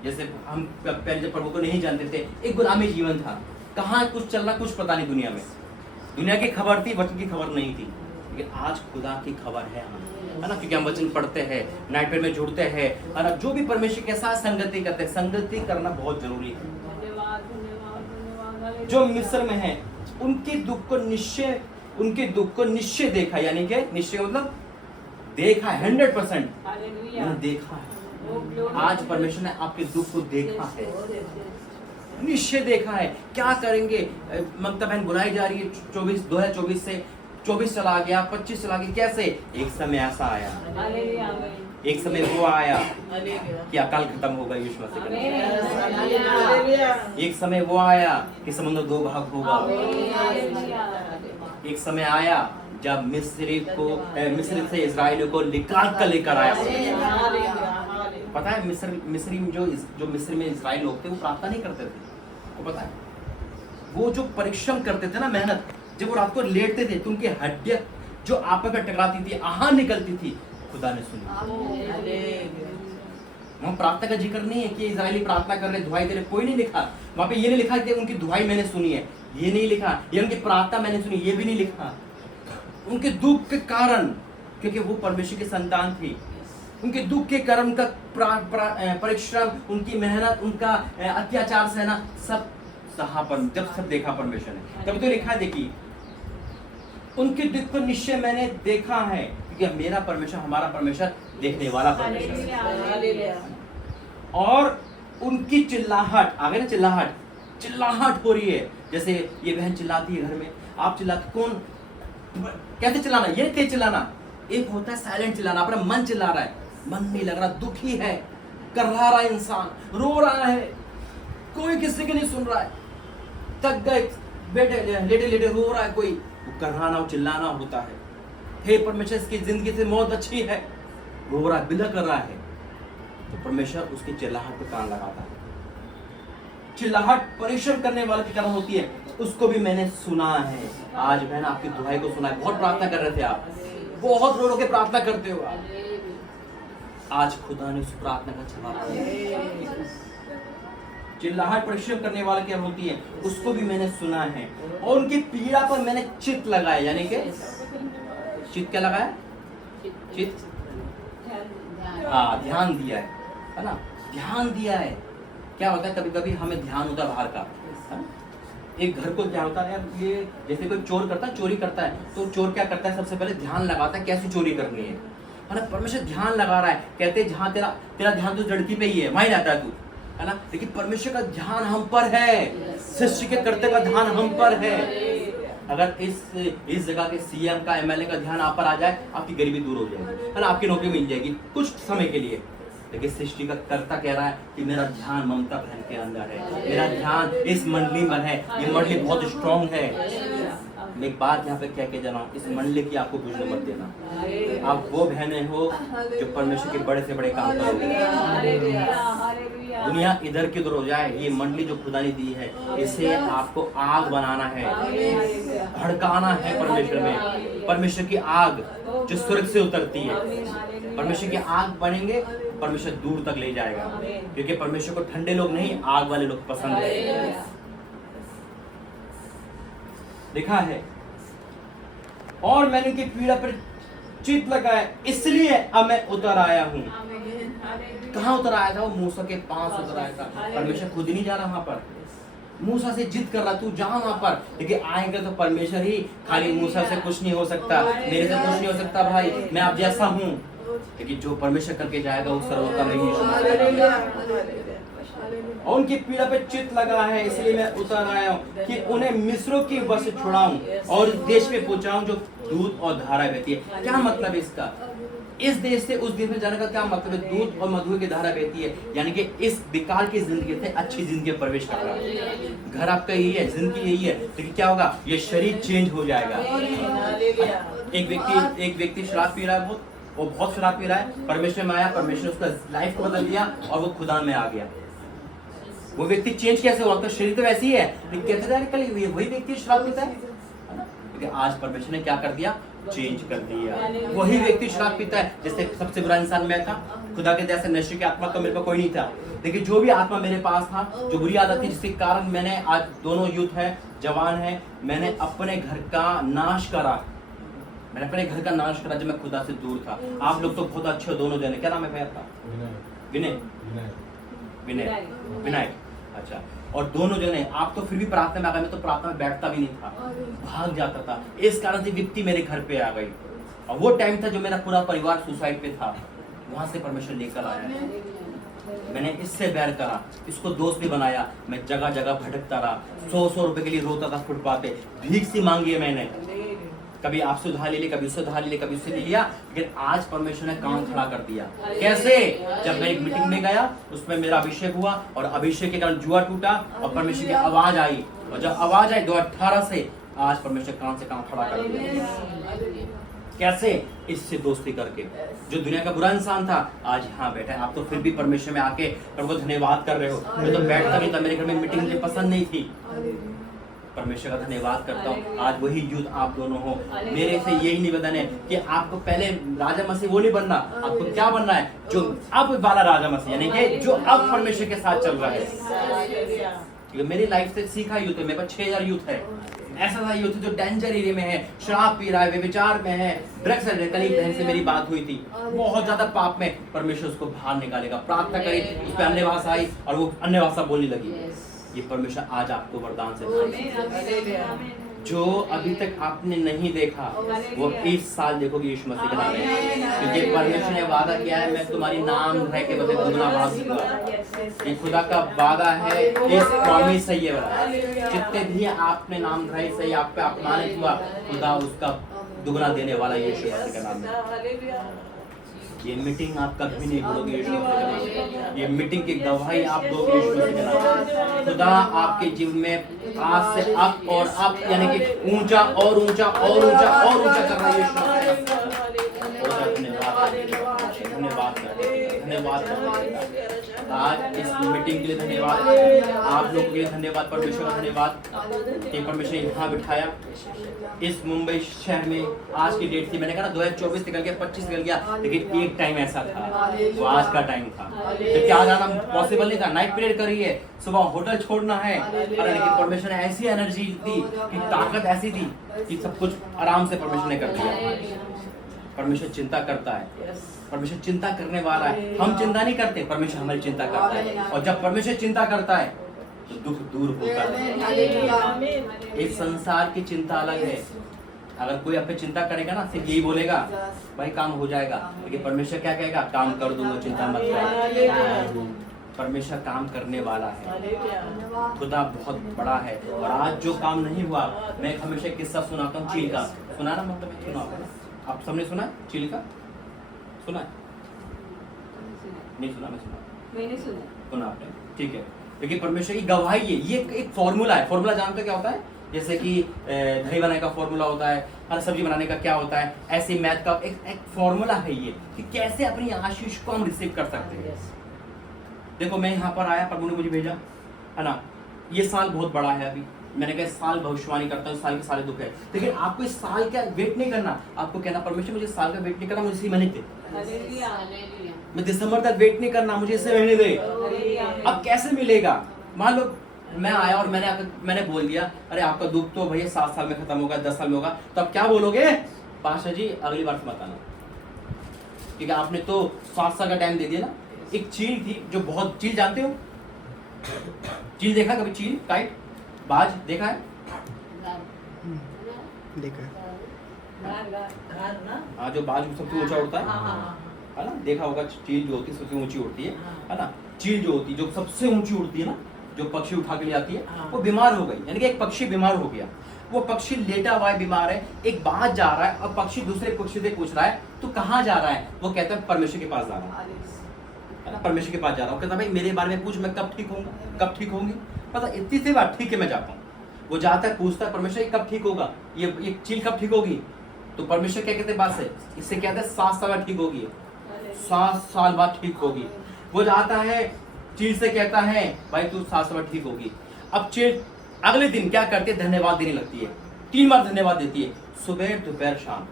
जैसे हम पहले जब प्रभु को नहीं जानते थे, एक गुलामी जीवन था, कहाँ कुछ चल रहा कुछ पता नहीं, दुनिया की खबर थी, वचन की खबर नहीं थी। लेकिन आज खुदा की खबर है ना, क्योंकि हम वचन पढ़ते हैं, नाइट प्रेयर में जुड़ते हैं, है ना, जो भी परमेश्वर के साथ संगति करते हैं, संगति करना बहुत जरूरी है। जो मिस्र में है उनके दुख को निश्चय देखा, यानी कि निश्चय मतलब देखा, 100% देखा है। आज परमेश्वर ने आपके दुख को देखा है, निश्चय देखा है। क्या करेंगे, ममता बहन बुलाई जा रही है, 2024 से 24 चला गया, 25 चला गया, कैसे। एक समय ऐसा आया, एक समय वो आया कि अकाल खत्म होगा, यीशु मसीह का। एक समय वो आया कि समुद्र 2 भाग होगा। एक समय आया जब मिस्र से इजराइलियों को निकाल कर लेकर आया। पता है मिस्री में जो मिस्र में इजराइल लोग थे वो प्रार्थना नहीं करते थे, वो पता है, वो जो परिश्रम करते थे ना, मेहनत, जब वो रात को लेटते थे तो उनकी हड्डियां जो आपस में टकराती थी, आहा निकलती थी, खुदा ने सुनी। वहाँ प्रार्थना का जिक्र नहीं है कि इजरायली प्रार्थना कर रहे, दुआई दे रहे, कोई नहीं लिखा वहाँ पे। ये नहीं लिखा कि उनकी दुआई मैंने सुनी है, ये नहीं लिखा, ये उनकी प्रार्थना मैंने सुनी, ये भी नहीं लिखा। उनके दुख के कारण, क्योंकि वो परमेश्वर की संतान थी, उनके दुख के कारण, उनका परिश्रम, उनकी मेहनत, उनका अत्याचार सहना, सब सहा पर जब सब देखा परमेश्वर ने, तब तो लिखा, देखिए उनके दुख को निश्चय मैंने देखा है, क्योंकि मेरा परमेश्वर, हमारा परमेश्वर देखने वाला परमेश्वर है। और उनकी चिल्लाहट, आगे ना, चिल्लाहट हो रही है। जैसे ये बहन चिल्लाती है घर में, आप चिल्लाते, कौन कैसे चिल्लाना, ये तेज चिल्लाना, एक होता है साइलेंट चिल्लाना, अपना मन चिल्ला रहा है, मन नहीं लग रहा, दुखी है, कर्रा रहा है इंसान, रो रहा है, कोई किसी की नहीं सुन रहा है, थक गए, लेटे लेटे रो रहा है, कोई वो कर्राना, वो चिल्लाना होता है। हे परमेश्वर, इसकी जिंदगी से मौत अच्छी है, रो रहा है, बिलख रहा है। तो परमेश्वर उसकी चिल्लाहट पे कान लगाता है। चिल्लाहट परिश्रम करने वाले की तरह होती है, उसको भी मैंने सुना है। आज बहन आपकी दुआई को सुना है, बहुत प्रार्थना कर रहे थे आप, बहुत रो रो के प्रार्थना करते हो आप, आज खुदा ने उस प्रार्थना का जवाब दिया। चिल्लाहट परिश्रम करने वाले क्या होती है, उसको भी मैंने सुना है, और उनकी पीड़ा पर मैंने चित्त लगाया। यानी कि चित्त क्या लगाया? चित्त, हाँ, ध्यान दिया है ना, ध्यान दिया है। क्या होता है, कभी कभी हमें ध्यान होता है बाहर का, है ना? एक घर को क्या होता है, ये जैसे कोई चोर करता है, चोरी करता है, तो चोर क्या करता है, सबसे पहले ध्यान लगाता है कैसे चोरी करनी है ना। परमेश्वर ध्यान लगा रहा है, कहते हैं जहाँ तेरा ध्यान तो लड़की पे ही है, वहीं रहता है तू, है ना। लेकिन परमेश्वर का ध्यान हम पर है, सृष्टि के कर्ता का ध्यान हम पर है। अगर इस जगह के सीएम का, एमएलए का ध्यान आप पर आ जाए, आपकी गरीबी दूर हो जाएगी, है ना, आपकी नौकरी मिल जाएगी कुछ समय के लिए। लेकिन सृष्टि का कर्ता कह रहा है कि मेरा ध्यान ममता बहन के अंदर है, मेरा ध्यान इस मंडली में है, ये मंडली बहुत स्ट्रांग है। मैं एक बात यहाँ पे कह के जा रहा हूँ, इस मंडली की आपको बुझने मत देना। आप वो बहनें हो जो परमेश्वर के बड़े से बड़े काम करोगे। दुनिया इधर की उधर हो जाए, ये मंडली जो खुदा ने दी है, इसे आपको आग बनाना है, भड़काना है परमेश्वर में। परमेश्वर की आग जो स्वर्ग से उतरती है, परमेश्वर की आग बनेंगे, परमेश्वर दूर तक ले जाएगा, क्योंकि परमेश्वर को ठंडे लोग नहीं, आग वाले लोग पसंद है। लिखा है, और मैंने उनकी पीड़ा पर चित्त लगाया, इसलिए अब मैं उतर आया हूँ। कहाँ उतर आया था वो? मूसा के पास उतर आया था। परमेश्वर खुद ही नहीं जा रहा वहां पर, मूसा से जिद कर रहा, तू जा वहां पर, लेकिन आएगा तो परमेश्वर ही। खाली मूसा से कुछ नहीं हो सकता, मेरे से कुछ नहीं हो सकता भाई, मैं आप जैसा हूँ, लेकिन जो परमेश्वर करके जाएगा वो सर्वोत्तम है। और उनकी पीड़ा पे चित्त लगा है, इसलिए मैं उतर आया हूँ कि उन्हें मिस्रों की वश से छुड़ाऊं और देश में पहुंचाऊं जो दूध और धारा बहती है। क्या मतलब है इसका? इस देश से उस देश में जाने का क्या मतलब है? दूध और मधु की धारा बहती है, यानी कि इस बेकार की जिंदगी से अच्छी जिंदगी में प्रवेश कर रहा है। घर आपका यही है, जिंदगी यही है, लेकिन क्या होगा, ये शरीर चेंज हो जाएगा। एक व्यक्ति शराब पी रहा है, वो बहुत शराब पी रहा है, परमेश्वर में आया, परमेश्वर उसका लाइफ को बदल दिया और वो खुदा में आ गया। वो व्यक्ति चेंज कैसे हुआ? तो शरीर तो वैसी है, लेकिन कहते थे कल वही व्यक्ति शराब पीता है ना, लेकिन आज परमेश्वर ने क्या कर दिया? चेंज कर दिया। वही व्यक्ति शराब पीता है, जैसे सबसे बुरा इंसान मैं था, खुदा के जैसे नशे की आत्मा तो मेरे पास कोई नहीं था, लेकिन जो भी आत्मा मेरे पास था, जो बुरी आदत थी, जिसके कारण मैंने, आज दोनों यूथ है, जवान है, मैंने अपने घर का नाश करा, मैंने अपने घर का नाश करा जब मैं खुदा से दूर था। आप लोग तो बहुत अच्छे हो दोनों जने, क्या नाम है भाई आपका? विनय, विनय, विनायक, अच्छा। और दोनों जने आप तो फिर भी प्रार्थना में आ गए, मैं तो प्रार्थना में बैठता भी नहीं था, भाग जाता था। इस कारण से विपत्ति मेरे घर पे आ गई, और वो टाइम था जो मेरा पूरा परिवार सुसाइड पे था, वहां से परमेश्वर लेकर आया। मैंने इससे बैर करा, इसको दोस्त भी बनाया, मैं जगह जगह भटकता रहा, 100 रुपए के लिए रोता था फुटपाथ पे, भीख सी मांगी है मैंने, कभी आपसे उधार ले ली, कभी उससे उधार ले ली, कभी उससे ले लिया, लेकिन आज परमेश्वर ने काम खड़ा कर दिया। कैसे? जब मैं एक मीटिंग में गया, उसमें मेरा अभिषेक हुआ, और अभिषेक के कारण जुआ टूटा, और परमेश्वर की आवाज आई, और जब आवाज आई 2018 से, आज परमेश्वर काम से काम खड़ा कर दिया। कैसे? इससे दोस्ती करके। जो दुनिया का बुरा इंसान था, आज यहाँ बैठा है। आप तो फिर भी परमेश्वर में आके प्रभु धन्यवाद कर रहे हो। मैं तो बैठता नहीं था, मेरे घर में मीटिंग मुझे पसंद नहीं थी। परमेश्वर का धन्यवाद करता हूँ, आज वही यूथ आप दोनों हो। मेरे से यही निवेदन है कि आपको पहले राजा मसीह वो नहीं बनना, आपको क्या बनना है? जो अब वाला राजा मसीह, यानी कि जो अब परमेश्वर के साथ चल रहा है। मेरी लाइफ से सीखा यूथ है, मेरे पास 6000 यूथ है। ऐसा था यूथ जो डेंजर एरिया में है, शराब पी रहा है, व्यभिचार में है, ड्रग्स है। कल एक बहन से मेरी बात हुई थी, बहुत ज्यादा पाप में, परमेश्वर उसको बाहर निकालेगा। प्रार्थना करी, उस पर अन्य भाषा आई और वो अन्य भाषा बोलने लगी। ये परमेश्वर आज आपको वरदान से, जो अभी तक आपने नहीं देखा, वो इस साल देखोगे यीशु मसीह के नाम में, क्योंकि परमेश्वर ने वादा किया है, मैं तुम्हारी नाम रह के बदले दुगना बढ़ा दूंगा। ये खुदा का वादा है, इस प्रॉमिस है ये वाला। जितने भी आपने नाम रहे सही आप पे अपमानित हुआ, खुदा उसका दुगना देने वाला यीशु मसीह का नाम है। ये मीटिंग आप कभी नहीं भूलोगे यीशु मसीह का नाम। ये मीटिंग की गवाही आप दोगे यीशु मसीह का नाम। खुदा आपके जीवन में आज से अप और अप, यानी कि ऊंचा और ऊंचा और ऊंचा और ऊंचा कर रहा है यीशु मसीह। धन्यवाद, धन्यवाद, धन्यवाद। आज इस मीटिंग के लिए धन्यवाद, आप लोगों के लिए धन्यवाद, परमेश्वर का धन्यवाद कि परमेश्वर यहाँ बिठाया इस मुंबई शहर में। आज की डेट थी, मैंने कहा ना 2024 निकल गया, 25 निकल गया, लेकिन एक टाइम ऐसा था, वो आज का टाइम था। तो क्या जाना पॉसिबल नहीं था, नाइट पीरियड करी है, सुबह होटल छोड़ना है, लेकिन परमेश्वर ने ऐसी एनर्जी दी कि ताकत ऐसी दी कि सब कुछ आराम से परमेश्वर ने कर दिया। परमेश्वर चिंता करता है, परमेश्वर चिंता करने वाला है। हम चिंता नहीं करते, परमेश्वर हमारी चिंता करता है, और जब परमेश्वर चिंता करता है तो दुख दूर होता है। इस संसार की चिंता अलग है। अगर कोई आप पे चिंता करेगा ना, सिर्फ यही बोलेगा भाई काम हो जाएगा, लेकिन परमेश्वर क्या कहेगा, काम कर दूंगा, चिंता मत कर। परमेश्वर काम करने वाला है, खुदा बहुत बड़ा है। और आज जो काम नहीं हुआ, मैं हमेशा एक किस्सा सुनाता हूँ चील का, सुना ना, मतलब सुना होगा ना? आप सबने सुना चील का? सुना नहीं सुना? मैं सुना, मैंने सुना, सुना आपने, ठीक है। लेकिन परमेश्वर की गवाही है, ये एक फॉर्मूला है। फॉर्मूला जानते क्या होता है? जैसे कि दही बनाने का फॉर्मूला होता है, हर सब्जी बनाने का क्या होता है, ऐसे मैथ का एक फॉर्मूला है ये, कि कैसे अपनी आशीष को हम रिसीव कर सकते हैं। देखो मैं यहाँ पर आया, प्रभु ने मुझे भेजा, है ना। ये साल बहुत बड़ा है, अभी मैंने कहा साल भविष्यवाणी करता हूँ, साल के सारे दुख है, लेकिन आपको इस साल का वेट नहीं करना। आपको कहना परमेश्वर मुझे साल का वेट नहीं करना, मुझे इसी महीने दे, मैं दिसंबर तक वेट नहीं करना, मुझे इसे महीने दे। अब कैसे मिलेगा? मान लो मैं आया और मैंने बोल दिया अरे आपका दुख तो भैया 7 साल में खत्म होगा, 10 साल में होगा, तो अब क्या बोलोगे? पास्टर जी अगली बार से मत आना, ठीक है, आपने तो 7 साल का टाइम दे दिया ना। एक चील थी जो बहुत, चील जानते हो? चील देखा कभी? चील, काइट, बाज देखा है? देखा हाँ, जो बाज सबसे ऊंचा उड़ता है ना, देखा होगा। चील जो होती है सबसे ऊंची उड़ती है ना। चील जो होती है जो सबसे ऊंची उड़ती है ना, जो पक्षी उठा के ले आती है, वो बीमार हो गई, यानी कि एक पक्षी बीमार हो गया। वो पक्षी लेटा हुआ है, बीमार है, एक बाज जा रहा है और पक्षी दूसरे पक्षी से पूछ रहा है तू कहाँ जा रहा है? वो कहता है परमेश्वर के पास जा रहा है ना, परमेश्वर के पास जा रहा हूँ। कहता भाई मेरे बारे में पूछ, मैं कब ठीक होऊंगा, कब ठीक होंगी? पता इतनी सी बात, ठीक है मैं जाता हूँ। वो जाता है, पूछता है परमेश्वर कब ठीक होगा, ये चील कब ठीक होगी? तो परमेश्वर क्या कहते बात से, इससे कहते हैं 7 साल बाद ठीक होगी, 7 साल बाद ठीक होगी। वो जाता है, चील से कहता है भाई तू 7 साल बाद ठीक होगी। अब चील अगले दिन क्या करती है? धन्यवाद देने लगती है, 3 बार धन्यवाद देती है, सुबह दोपहर शाम।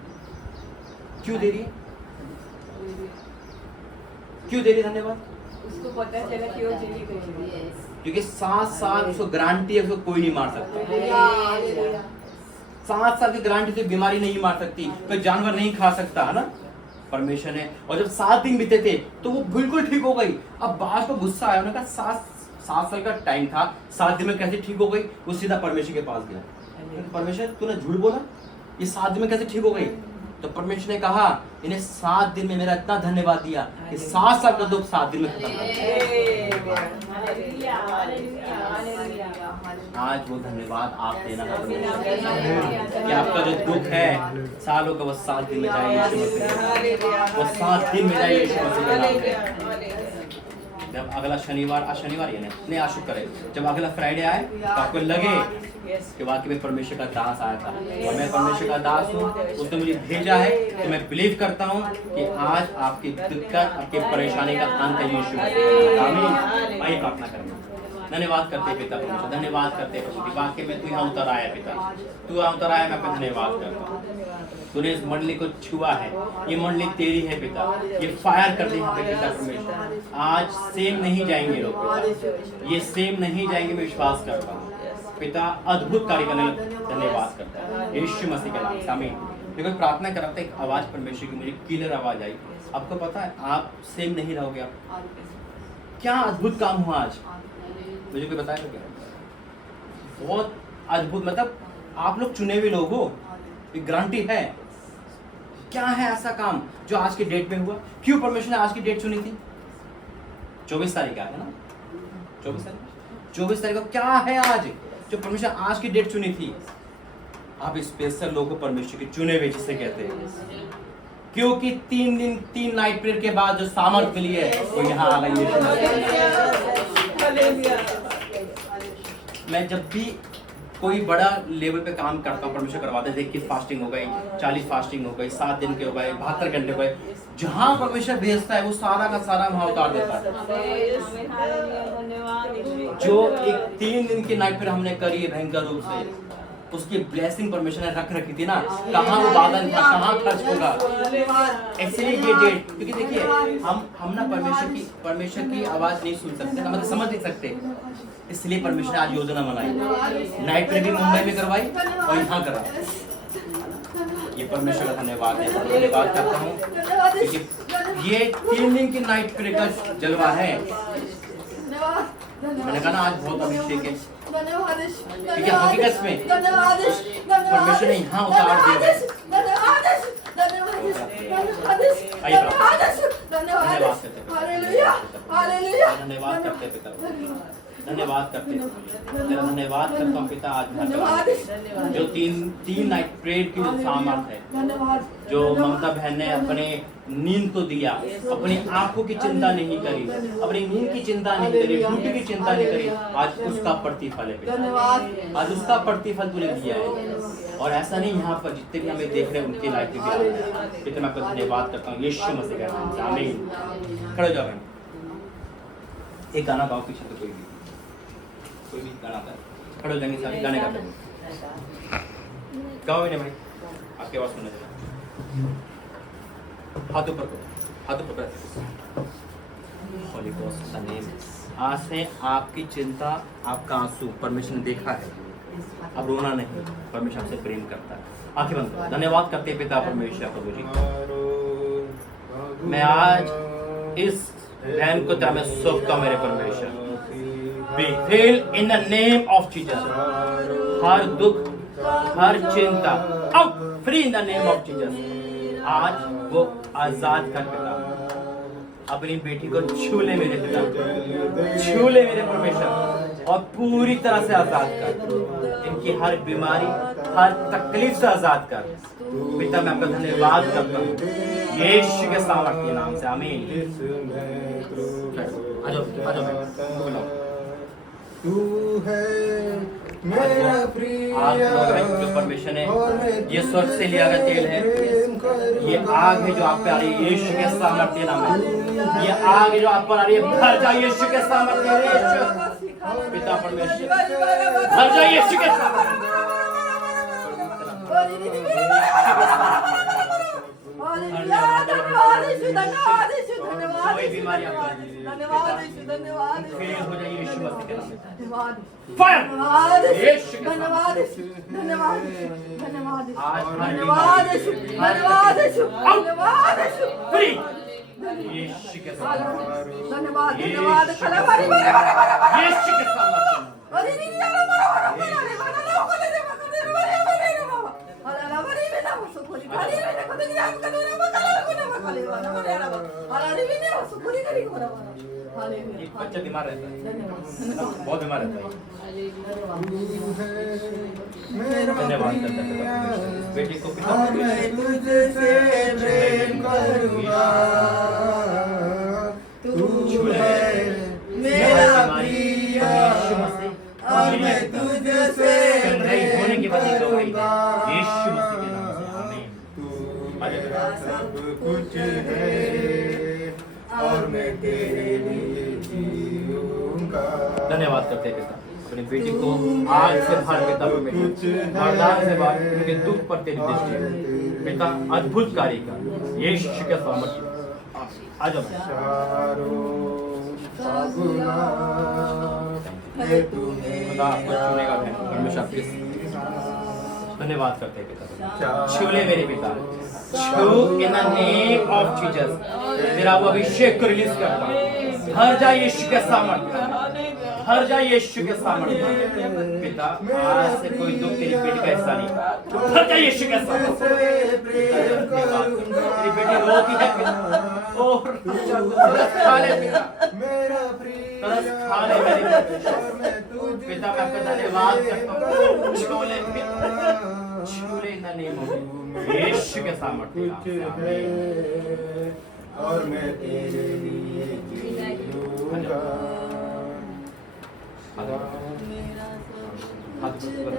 क्यों दे रही है? क्यों दे रही धन्यवाद? उसको पता चला कि वो चली गई, क्योंकि 7 साल उसको गारंटी है, उसको कोई नहीं मार सकता। 7 साल की गारंटी से बीमारी नहीं मार सकती, कोई जानवर नहीं खा सकता, है ना, परमेश्वर ने। और जब 7 दिन बीते थे तो वो बिल्कुल ठीक हो गई। अब बाज को गुस्सा आया, उन्होंने कहा 7 साल का टाइम था, 7 दिन में कैसे ठीक हो गई? वो सीधा परमेश्वर के पास गया, परमेश्वर तूने झूठ बोला, ये 7 दिन में कैसे ठीक हो गई? तो परमेश्वर ने कहा इन्हें 7 दिन में मेरा इतना धन्यवाद दिया कि 7 साल का दुख 7 दिन में खत्म हो गया। आज वो धन्यवाद आप देना कि आपका जो दुख है सालों का, वो 7 दिन में जाए यीशु मसीह, वो 7 दिन में जाए यीशु मसीह के नाम पे। जब अगला शनिवार, आज शनिवार ही है नहीं, आज शुक्र है, जब अगला फ्राइडे आए तो आपको लगे कि वाकई में परमेश्वर का दास आया था और मैं परमेश्वर का दास हूँ, उसने मुझे भेजा है, तो मैं बिलीव करता हूँ कि आज आपकी दिक्कत, आपकी परेशानी का अंत है यीशु मसीह। आमीन। आइए प्रार्थना करेंगे। धन्यवाद करते पिता परमेश्वर, धन्यवाद करते प्रभु, वाकई में तू यहाँ उतर आया पिता, तू यहाँ उतर आया, मैं आपका धन्यवाद करता हूँ। तूने इस मंडली को छुआ है, ये मंडली तेरी है पिता, ये फायर कर दी है पिता परमेश्वर। आज सेम नहीं जाएंगे लोग पिता, ये सेम नहीं जाएंगे, मैं विश्वास करता हूँ पिता, अद्भुत कार्य करने धन्यवाद करता हूँ यीशु मसीह के नाम से, आमीन। देखो प्रार्थना कर रहा था, एक आवाज परमेश्वर की मुझे क्लियर आवाज आई। आपको पता है आप सेम नहीं रहोगे। आप क्या अद्भुत काम हुआ आज, मुझे कोई बताया क्या? बहुत अद्भुत, मतलब आप लोग चुने हुए लोग हो, गारंटी है। क्या है ऐसा काम जो आज की डेट में हुआ? क्यों परमेश्वर ने आज की डेट चुनी थी? 24 तारीख है ना, 24 तारीख को क्या है आज जो परमेश्वर आज की डेट चुनी थी? आप स्पेशल लोगों को परमेश्वर के चुने हुए जिसे कहते हैं, क्योंकि 3 दिन 3 नाइट पीरियड के बाद जो सामर्थ मिली है वो यहाँ आ गई है। मैं जब भी कोई बड़ा लेवल पे काम करता हूँ, परमेश्वर करवाते हैं, 21 फास्टिंग हो गई, 40 फास्टिंग हो गई, 7 दिन के हो गए, 72 घंटे हो गए, जहाँ परमेश्वर भेजता है वो सारा का सारा वहाँ उतार देता है। जो एक 3 दिन की नाइट फिर हमने करी है भयंकर रूप से, उसकी ब्लेसिंग परमेश्वर ने रख रखी थी ना, कहाँ वो बादल था, कहाँ खर्च होगा। एक्चुअली ये डेट, क्योंकि देखिए हम ना परमेश्वर की आवाज नहीं सुन सकते ना, मतलब समझ नहीं सकते, इसलिए परमेश्वर ने आज योजना बनाई, नाइट प्रे भी मुंबई में करवाई और यहाँ करा। ये परमेश्वर का धन्यवाद है, धन्यवाद करता हूँ, क्योंकि ये 3 दिन की नाइट प्रे का जलवा है। मैंने कहा ना आज बहुत अभिषेक है, क्योंकि हकीकत में परमेश्वर ने यहाँ उतार दिया। धन्यवाद करते पिता, धन्यवाद करते, तेरा धन्यवाद करता हूँ पिता आज जो तीन नाइट प्रेयर की जो सामर्थ है, जो ममता बहन ने अपने नींद को दिया, अपनी आंखों की चिंता नहीं करी, अपनी नींद की चिंता नहीं करी, ड्यूटी की चिंता नहीं करी, आज उसका प्रतिफल है पिता, आज उसका प्रतिफल तूने दिया है। और ऐसा नहीं, यहाँ पर जितने भी हमें देख रहे हैं उनकी लाइफ में भी आ रहा है, पिता मैं आपका धन्यवाद करता हूँ यीशु मसीह के नाम से, आमीन। खड़े हो जाओ बहन, एक गाना गाओ पीछे तो कोई भी गाना आता है, खड़े हो जाएंगे सारे गाने गाते हैं, गाओ नहीं भाई, आपकी आवाज सुनने देना, हाथ ऊपर करो, हाथ ऊपर करो। होली गोस्ट का नेम, आज से आपकी चिंता, आपका आंसू परमेश्वर ने देखा है, अब रोना नहीं, परमेश्वर आपसे प्रेम करता है। आंखें बंद करो, धन्यवाद करते हैं पिता परमेश्वर प्रभु जी, मैं आज इस बहन को तेरा मैं सौंपता हूं मेरे परमेश्वर, be healed in the name of Jesus, हर दुख हर चिंता out, free in the name of Jesus. आज वो आजाद कर पिता, अपनी बेटी को छू ले मेरे पिता, छू ले मेरे परमेश्वर, और पूरी तरह से आजाद कर, इनकी हर बीमारी हर तकलीफ से आजाद कर पिता। मैं आपका धन्यवाद करता हूँ यीशु के सामर्थ्य नाम से, आमीन। तू है मेरा प्रिय, जो परमेश्वर ने ये स्वर्ग से लिया गया तेल है, ये आग है जो आप पे आ रही है यीशु के सामर्थ्य नाम में, ये आग है जो आप पर आ रही है, भर जाए यीशु के सामर्थ्य, पिता परमेश्वर भर जाए यीशु के सामर्थ्य। कोई बीमारी फेल हो जाए यीशु मसीह के नाम में, फायर यीशु के धन्यवाद फ्री यीशु के सामर्थ्य, यीशु के सामर्थ्य। ये बच्चा बीमार रहता है, बहुत बीमार रहता है, धन्यवाद करता है बेटी को पिता मैं तुझसे प्रेम करूंगा, तू है मेरा प्रिय, और मैं तुझसे होने की बात करूंगा, यीशु मसीह के नाम से, आमीन। मेरा सब कुछ है और मैं तेरे लिए जीऊंगा। धन्यवाद करते हैं पिता, अपनी बेटी को आज से भर पिता वरदान से भर, उनके दुख पर तेरी दृष्टि पिता अद्भुत कार्य कर यीशु के सामर्थ्य। आ जाओ खुदा आपको चुनेगा परमेश्वर आपके, धन्यवाद करते हैं पिता, छू ले मेरे पिता, छू इन द नेम ऑफ जीसस, तेरा वो अभिषेक को रिलीज करता हूं, हर जाए यीशु के सामर्थ्य, हर जाए यीशु के सामर्थ्य पिता, आज से कोई दुख तेरी बेटी का हिस्सा नहीं, हर जाए यीशु के सामर्थ्य। तेरी बेटी रोती है पिता, और खा ले पिता, खा ले मेरी पिता, मैं आपका धन्यवाद करता हूं, छू ले पिता, छू ले इन द नेम ऑफ यीशु के सामर्थ्य, और मैं तेरे लिए जीऊंगा। हाथ ऊपर करो।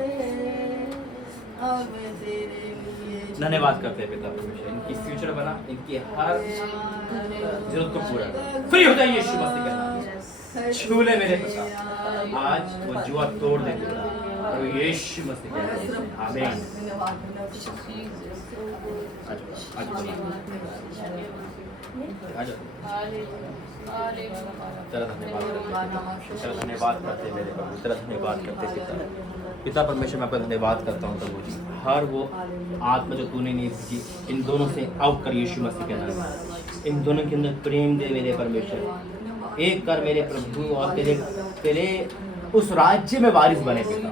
और मैं तेरे लिए धन्यवाद करते हैं पिता परमेश्वर, इनकी फ्यूचर बना, इनकी हर जरूरत को पूरा फ्री हो जाइए यीशु मसीह के नाम में। छू ले मेरे पिता, आज वो जुआ तोड़ दे पिता, और यीशु मसीह के नाम में आमीन। तेरा धन्यवाद करते हैं मेरे प्रभु, तेरा धन्यवाद करते हैं पिता। पिता परमेश्वर मैं आपका धन्यवाद करता हूँ प्रभु जी, हर वो आत्मा जो तूने नहीं भेजी इन दोनों से आउट कर यीशु मसीह के नाम में। इन दोनों के अंदर प्रेम दे मेरे परमेश्वर, एक कर मेरे प्रभु, और तेरे उस राज्य में वारिस बने पिता।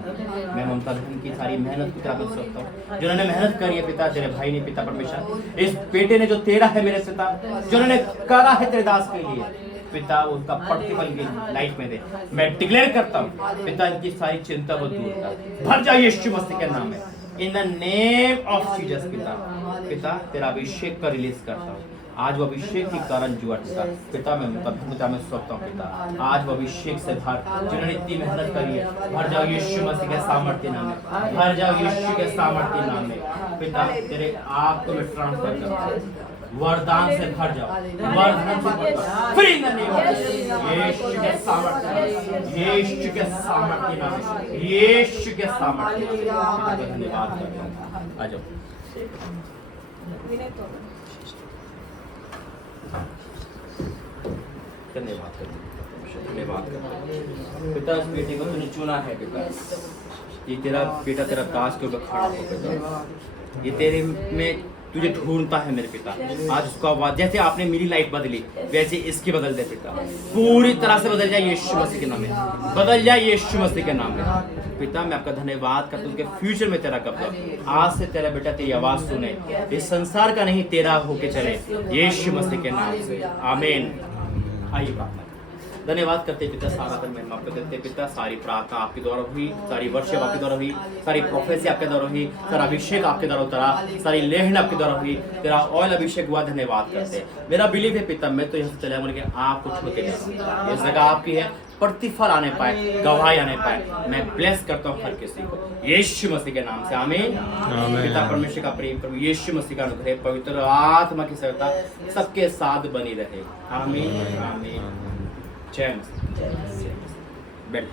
मैं ममता बहन की सारी मेहनत को तेरा कर सकता हूँ, जिन्होंने मेहनत करी है पिता, तेरे भाई ने पिता परमेश्वर, इस बेटे ने जो तेरा है मेरे पिता, जो उन्होंने करा है तेरे दास के लिए पिता, उसका प्रतिफल की लाइफ में दे। मैं डिक्लेयर करता हूँ पिता, इनकी सारी चिंता को दूर कर, भर जाए यीशु मसीह के नाम में, इन द नेम ऑफ जीसस पिता। पिता तेरा अभिषेक का रिलीज करता हूँ, आज वो अभिषेक के कारण जुआ टूटा पिता, मैं पिता में सोचता हूँ पिता, आज वो अभिषेक से भर, जिन्होंने इतनी मेहनत करी है, भर जाओ यीशु मसीह के सामर्थ्य नाम में, भर जाओ यीशु के सामर्थ्य नाम में पिता। तेरे आप को मैं ट्रांसफर करता हूँ, वरदान से भर जाओ, वरदान से भर जाओ, free in the name of यीशु के सामर्थ्य, यीशु के सामर्थ्य नाम में, यीशु के सामर्थ्य नाम में पिता का धन्यवाद करता हूँ। आ जाओ धन्यवाद करते हैं, धन्यवाद करते हैं पिता। उस बेटे को तूने चुना है पिता, ये तेरा बेटा तेरा दास के ऊपर खड़ा हो पिता, ये तेरे में तुझे ढूंढता है मेरे पिता। आज उसको आवाज, जैसे आपने मेरी लाइफ बदली वैसे इसकी बदल दे पिता, पूरी तरह से बदल जाए यीशु मसीह के नाम में, बदल जाए यीशु मसीह के नाम में पिता। मैं आपका धन्यवाद करता हूँ, उनके फ्यूचर में तेरा कब्जा, आज से तेरा बेटा तेरी आवाज सुने, इस संसार का नहीं तेरा होके चले यीशु मसीह के नाम से, आमीन। आइए प्रार्थना। धन्यवाद करते पिता, सारा दिन महिमा आपको देते पिता। सारी प्रार्थना आपके द्वारा हुई, सारी वर्शिप आपके द्वारा हुई, सारी प्रोफेसी आपके द्वारा हुई, सारा अभिषेक आपके द्वारा उतरा, सारी लेहन आपके द्वारा हुई, तेरा ऑयल अभिषेक हुआ। धन्यवाद करते हैं। मेरा बिलीव है पिता, मैं तो यहाँ से चला बोल के आपको छूते इस जगह आपकी है, प्रतिफल आने पाए, गवाही आने पाए। मैं ब्लेस करता हूँ हर किसी को यीशु मसीह के नाम से, आमीन। पिता परमेश्वर का प्रेम, प्रभु यीशु मसीह का अनुग्रह, पवित्र आत्मा की सहायता सबके साथ बनी रहे, आमीन आमीन। जय मसीह। बैठ